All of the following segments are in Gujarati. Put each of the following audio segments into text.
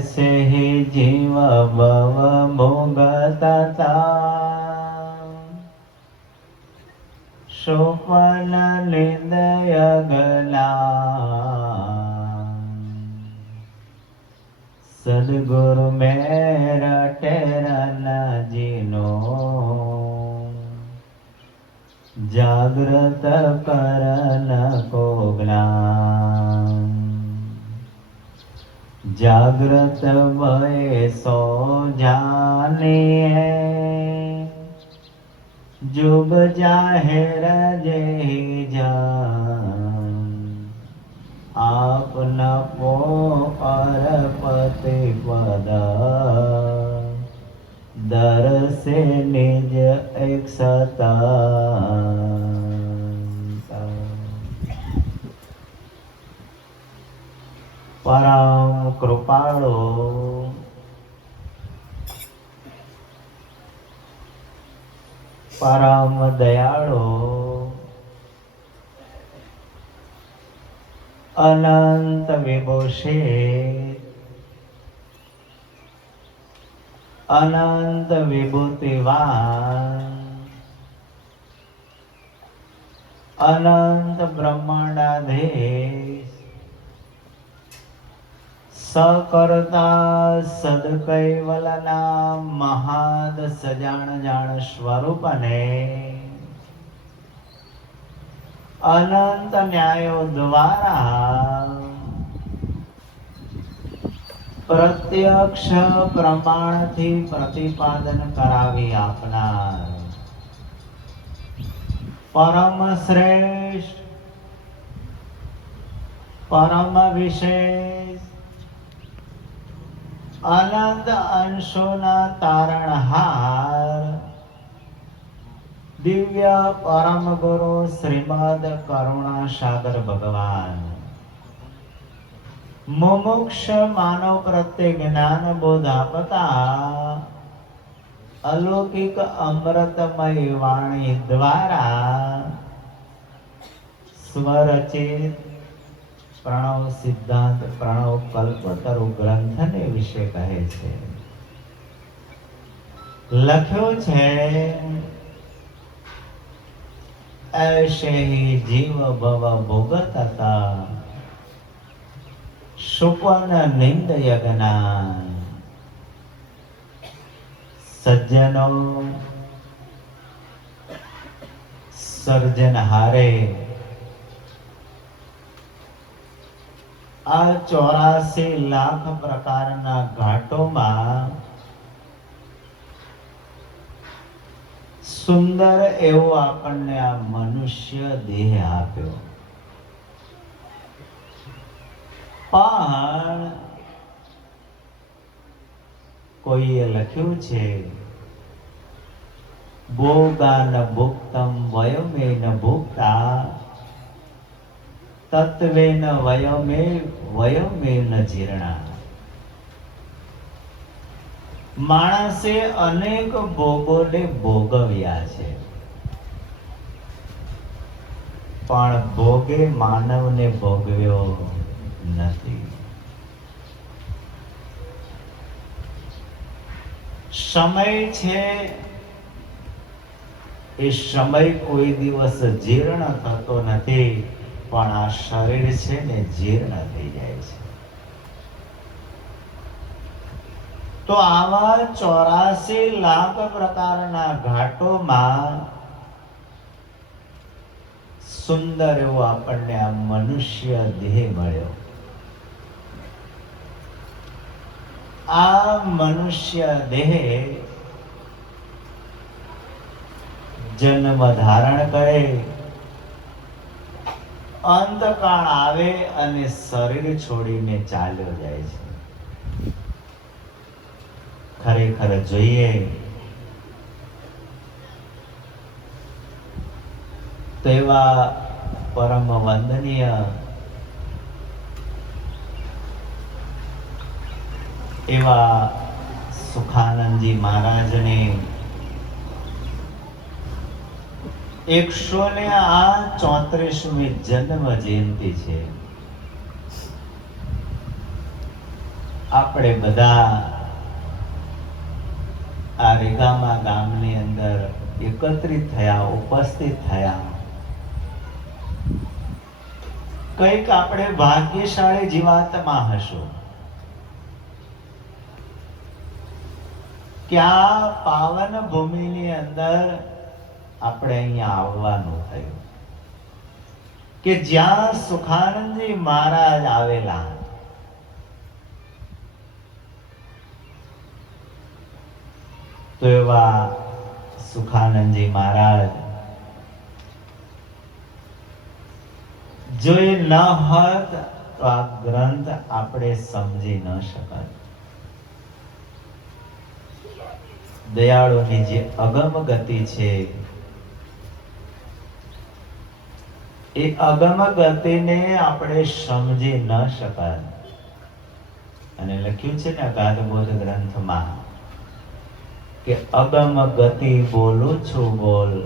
સહે જીવ ભવ ભોગતા સોપન નિદય ગલા. સદગુરુ મેરા ટેરા જીનો જાગ્રત કરન કોગલા जागृत भय सो जाने जुग जाहे रजे जान। आप न पो पर अरपति पदा। दर से निज एक सता। परा કૃપાળો. પરમ દયાળો. અનંત વિભૂષે. અનંત વિભૂતિવાન. અનંત બ્રહ્માંડાધીશ. સકર્તા સદકૈવલના મહાદ સજાણ જાણ સ્વરૂપને અનંત ન્યાયો દ્વારા પ્રત્યક્ષ પ્રમાણથી પ્રતિપાદન કરાવી આપનાર. પરમ શ્રેષ્ઠ, પરમ વિશેષ અનંત અંશોના તારણહાર. દિવ્ય પરમ ગુરુ શ્રીમદ કરુણા સાગર ભગવાન. મુમુક્ષ માનવ પ્રત્યે જ્ઞાન બોધ આપતા અલૌકિક અમૃતમય વાણી દ્વારા સ્વરચિત પ્રણવ સિદ્ધાંત પ્રણવ કલ્પતરુ ગ્રંથને વિશે કહે છે. લખ્યો છે એશે જીવ ભવ ભોગત હતા સુપર્ણ નિંદ યજ્ઞા સજ્જનો સર્જન હારે આ ચોરાસી લાખ પ્રકારના ઘાટોમાં સુંદર એવો આપણને આ મનુષ્ય દેહ આપ્યો. પણ કોઈએ લખ્યું છે, ભોગાન ભુક્તમ વયમેન ભુક્તા તત્વેન વયમે વયમેન જીર્ણા માણસે અનેક ભોગોને ભોગવ્યા છે। પણ ભોગે માનવને ભોગવ્યો નથી। સમય છે, એ સમય કોઈ દિવસ જીર્ણ થતો નથી। પણ આ શરીર છે ને જીર્ણ થઈ જાય છે. તો આવા ચોરાસી લાખ પ્રકારના ઘાટોમાં સુંદર એવો આપણને આ મનુષ્ય દેહ મળ્યો. આ મનુષ્ય દેહ જન્મ ધારણ કરે અંતકાળ આવે અને શરીર છોડીને ચાલ્યો જાય છે. ખરેખર જોઈએ તો એવા પરમ વંદનીય એવા સુખાનંદજી મહારાજને એકસો ને આ ચોત્રીસમી જન્મ જયંતિ છે. આપણે બધા આ રેગામા ગામની અંદર એકત્રિત થયા, ઉપસ્થિત થયા. કંઈક આપણે ભાગ્યશાળી જીવાતમાં હશો. કે આ પાવન ભૂમિની અંદર આપણે અહીંયા આવવાનું થયું. કે જ્યાં સુખાનંદજી મહારાજ આવેલા તો એવા સુખાનંદજી મહારાજ જો એ ન હોત તો આ ગ્રંથ આપણે સમજી ન શકત દયાળુની જે અગમ ગતિ છે એ અગમ ગતિને આપણે સમજી ન શકાય. અને લખ્યું છે ને અગાધબોધ ગ્રંથમાં કે અગમ ગતિ બોલું છું બોલ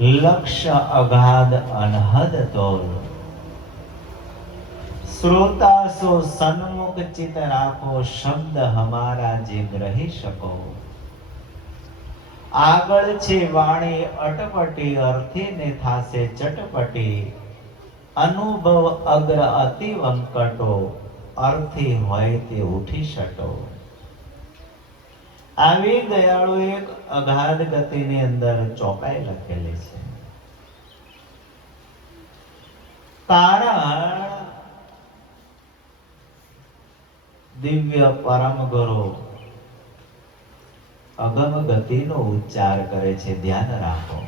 લક્ષ્ય અગાધ અનહદ તોલ. શ્રોતા સો સન્મુખ ચિત રાખો, શબ્દ હમારા જે ગ્રહી શકો. આગળ છે વાણી અટપટી, અર્થીને થાશે ચટપટી. અનુભવ અગ્ર અતિ વંકટો, અર્થી હોય તે ઉઠી શટો. આવી દયાળુ એક અગાધ ગતિની અંદર ચોપાઈ લખેલી છે. કારણ દિવ્ય પરમ ગુરુ અગમ ગતિનો ઉચ્ચાર કરે છે, ધ્યાન રાખો.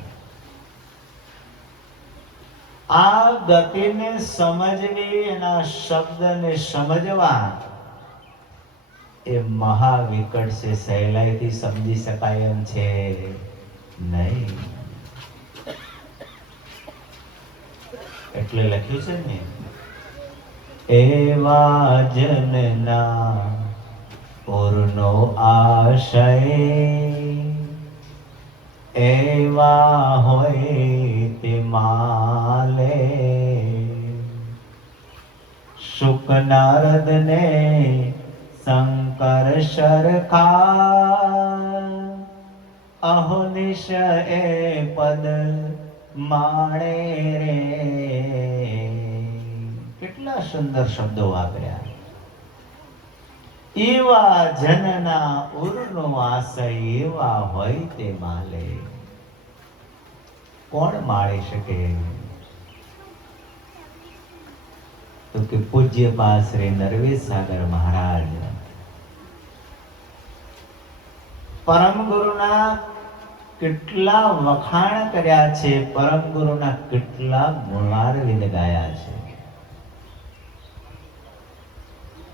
આ ગતિને સમજવી એના શબ્દને સમજવા એ મહાવિકટ છે, સહેલાઈથી સમજી શકાય એમ છે. નહીં. એટલે લખ્યું છે ને, એવા જનના પૂર્ણો આશય. એવા હોય તે માલે. શુક નારદને શંકર સરખા. અહોનિશ એ પદ માણે રે. કેટલા સુંદર શબ્દો વાપર્યા. એવા જનના ઉરનો આશય એવા હોય તે માલે. કોણ માળી શકે? તો કે પૂજ્ય પા શ્રી સાગર મહારાજ. પરમ ગુરુના કેટલા વખાણ કર્યા છે, પરમ ગુરુના કેટલા ગુણાર્વિદ ગાયા છે.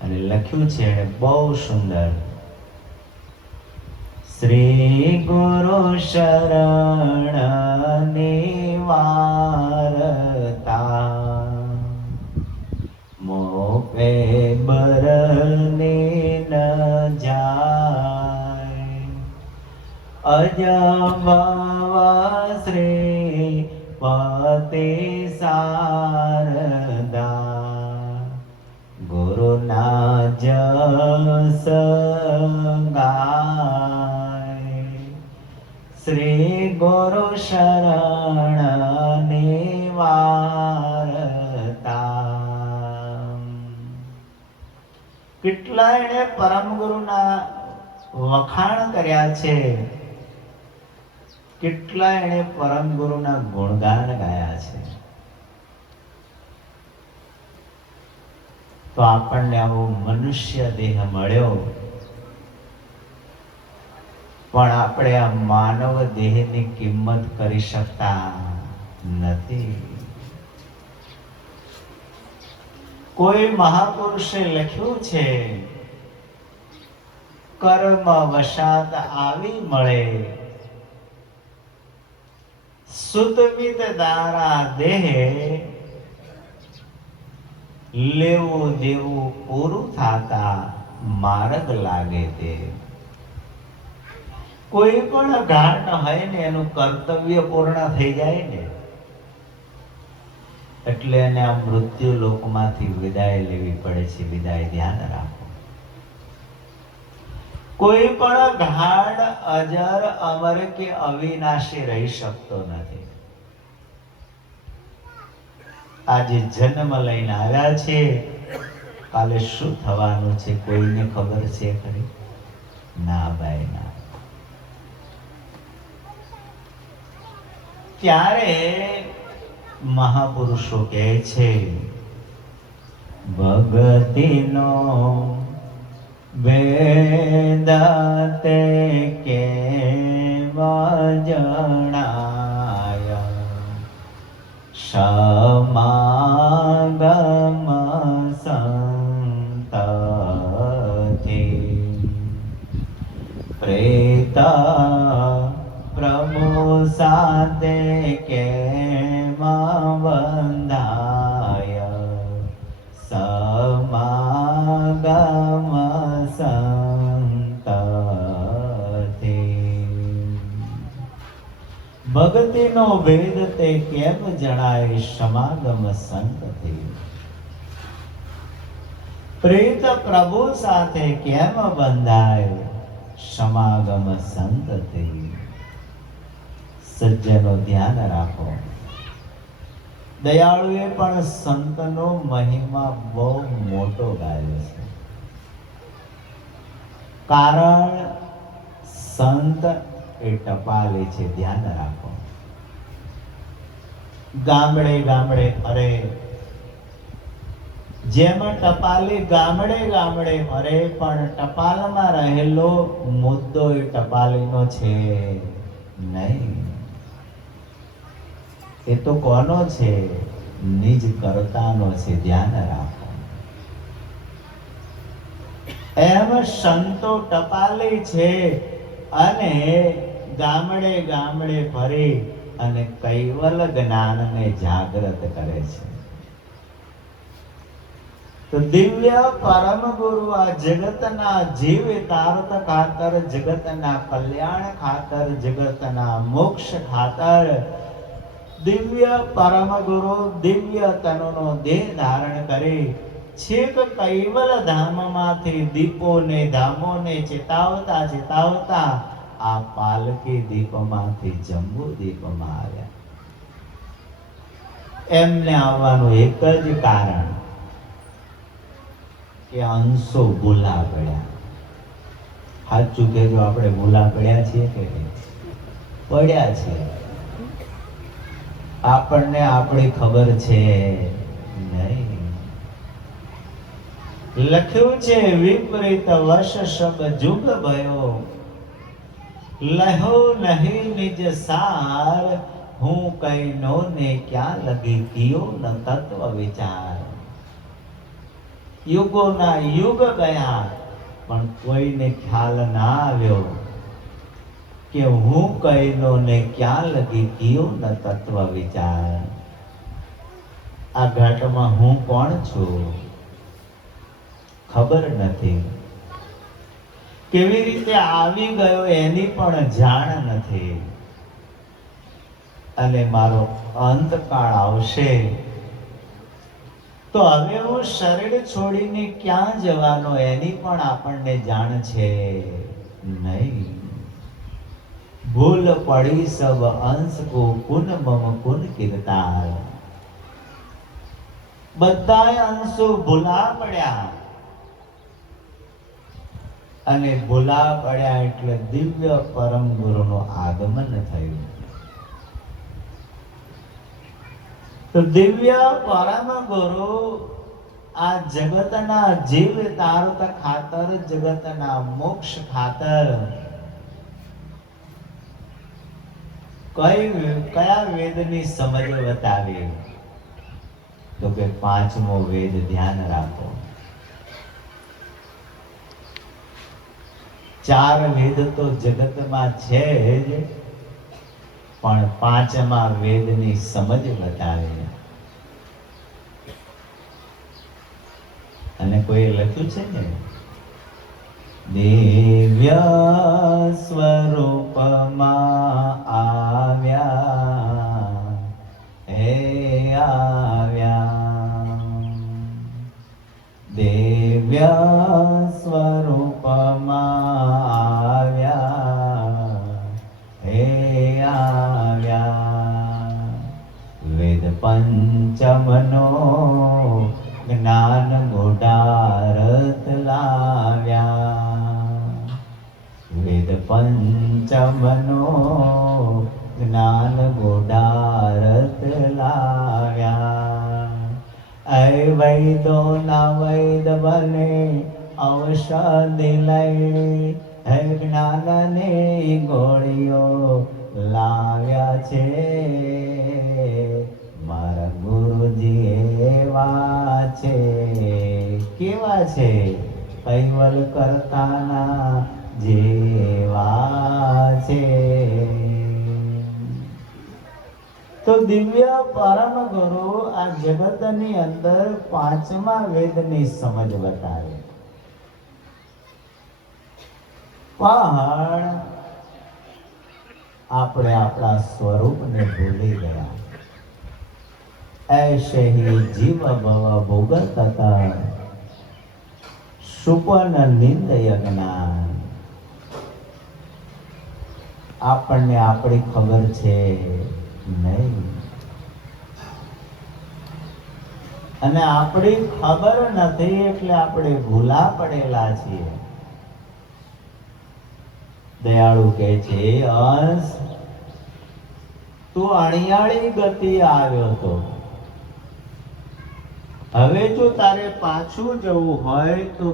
અને લખ્યું છે એને બહુ સુંદર. શ્રી ગુરુ શરણ નિવારતા. મોપે બરને ન જાય. અજવા શ્રી પતે સારદા ગુરુના જસ શ્રી ગુરુ શરણ નિવારતા કેટલા એણે પરમ ગુરુના વખાણ કર્યા છે. કેટલા એણે પરમ ગુરુના ગુણગાન ગાયા છે. તો આપણને આવો મનુષ્ય દેહ મળ્યો. પણ આપણે આ માનવ દેહની કિંમત કરી શકતા નથી. કોઈ મહાપુરુષે લખ્યું છે, કર્મ વશાત આવી મળે. સુતમિત દારા દેહ લેવું દેવું પૂરું થતા માર્ગ લાગે તે. કોઈ પણ ઘાટ હોય ને એનું કર્તવ્ય પૂર્ણ થઈ જાય ને, એટલે એને આ મૃત્યુ લોકમાંથી વિદાય લેવી પડે છે. વિદાય ધ્યાન રાખો. કોઈ પણ ઘાડ અજર, અમર કે અવિનાશી રહી શકતો નથી. આજે જન્મ લઈને આવ્યા છે. કાલે શું થવાનું છે કોઈને ખબર છે ખરી? ના ભાઈ, ના. ત્યારે મહાપુરુષો કહે છે, ભગતિનો વેદાતે કે જણાય સમાગમ સંતથી પ્રેતા પ્રભુ સાથે કેમ બંધાય સમાગમ સંતથી ભક્તિનો વેદ તે કેમ જણાય સમાગમ સંતથી પ્રેત પ્રભુ સાથે કેમ બંધાય સમાગમ સંતથી સજ્જનો ધ્યાન રાખો. દયાળુએ પણ સંતનો મહિમા બહુ મોટો ગાયો છે. કારણ સંત એ ટપાલે છે, ધ્યાન રાખો. ગામડે ગામડે, અરે. જેમ ટપાલી ગામડે ગામડે ફરે પણ ટપાલમાં રહેલો મુદ્દો એ ટપાલીનો છે. નહીં. એ તો કોનો છે? નિજ કરતાનો છે. ધ્યાન રાખો. એમ સંતો ટપાલી છે અને ગામડે ગામડે ફરી. અને કૈવલ જ્ઞાનને જાગૃત કરે છે. તો દિવ્ય પરમ ગુરુ આ જગતના જીવ તારત ખાતર, જગતના કલ્યાણ ખાતર, જગતના મોક્ષ ખાતર દિવ્ય પરમ ગુરુ દિવ્ય તનુનો દેહ ધારણ કરી. છેક કૈવલ ધામમાંથી દીપોને, ધામોને ચેતાવતા ચેતાવતા આ પાલકી દીપમાંથી જંબુ દીપમાં આવ્યા. એમને આવવાનું એક જ કારણ કે અંશો ભૂલા પડ્યા. સાચું જો આપણે ભૂલા પડ્યા છીએ કે? પડ્યા છે આપણને આપણી ખબર છે નહીં. લખ્યું છે, વિપરીત વર્ષ શબ જુગ ભયો. લહો નહીં નિજ સાર હું કઈ નો ક્યાં લગી ગયો ન તત્વ વિચાર યુગોના યુગ ગયા પણ કોઈને ખ્યાલ ના આવ્યો કે હું કઈનો ને ક્યાં લગી કયો ન તત્વ વિચાર આ ઘાટમાં હું કોણ છું ખબર નથી કેવી રીતે આવી ગયો એની પણ જાણ નથી. અને મારો અંતકાળ આવશે. તો હવે હું શરીર છોડીને ક્યાં જવાનો એની પણ આપણને જાણ છે નહીં. ભૂલ પડી સબ અંશ કો કુન મમ કુન કિરતાર. બધાય અંશો ભૂલા પડ્યા. અને ભોલા પડ્યા એટલે દિવ્ય પરમ ગુરુનું આગમન થયું. તો દિવ્ય પરમ ગુરુ આ જગતના જીવ તારત ખાતર, જગતના મોક્ષ ખાતર. કઈ કયા વેદની સમજ બતાવી? તો કે પાંચમો વેદ ધ્યાન રાખો. ચાર વેદ તો જગતમાં છે જ, પણ પાંચમા વેદની સમજ બતાવે. અને કોઈ લખ્યું છે ને દિવ્ય સ્વરૂપમાં આવ્યા, હે આવ્યા. દિવ્ય સ્વરૂપમાં પંચમનો જ્ઞાન મોઢારત લાવ્યા. વેદ પંચમનો જ્ઞાન મોઢારત લાવ્યા. અવૈદો ના વૈદ બને ઔષધિ લઈ હે જ્ઞાનને ગોળીઓ લાવ્યા છે. ગુરુજી એવા છે કેવા છે? કૈવલ કરતાના જેવા છે તો દિવ્ય પરમ ગુરુ આ જગતની અંદર પાંચમા વેદની સમજ બતાવે. પણ આપણે આપણા સ્વરૂપને ભૂલી ગયા. ऐसे ही जीव भव भोगत સુપન નિંદય જ્ઞાન આપણને આપણી ખબર છે નહીં અને આપણી ખબર નથી એટલે આપણે ભૂલા પડેલા છીએ દયાળુ કહે છે અંશ તું અણિયાળી ગતિ આવ્યો તો હવે જો તારે પાછું જવું હોય તો